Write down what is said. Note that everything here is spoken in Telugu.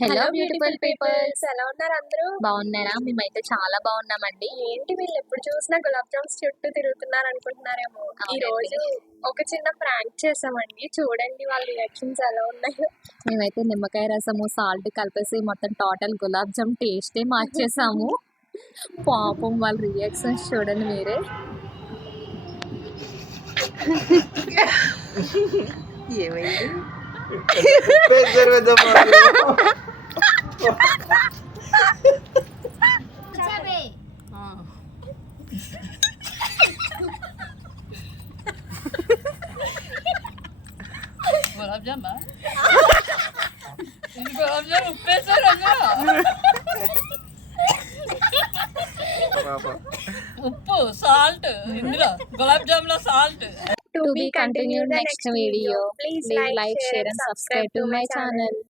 హలో బ్యూటిఫుల్ పీపుల్స్, ఎలా ఉన్నారు అందరూ? బాగున్నారా? మేమైతే చాలా బాగున్నామండి. ఏంటి వీళ్ళు ఎప్పుడు చూసినా గులాబ్ జామ్స్ చుట్టూ తిరుగుతున్నారు అనుకుంటున్నారేమో. ఈ అవునండి. రోజు ఒక చిన్న ప్రాంక్ చేసామండి, చూడండి వాళ్ళ రియాక్షన్స్ ఎలా ఉన్నాయో. మేమైతే నిమ్మకాయ రసము సాల్ట్ కలిపేసి మొత్తం టోటల్ గులాబ్ జామ్ టేస్టే మార్చేసాము. పాపం వాళ్ళ రియాక్షన్స్ చూడండి మీరే. ఏమైంది? గులాబ్ జామా ఇది గులాబ్ జామ్ ఉప్పేసారు ఉప్పు సాల్ట్ ఇందులో గులాబ్ జామ్ లో salt. To be continued next video. Please like, share and subscribe to my channel.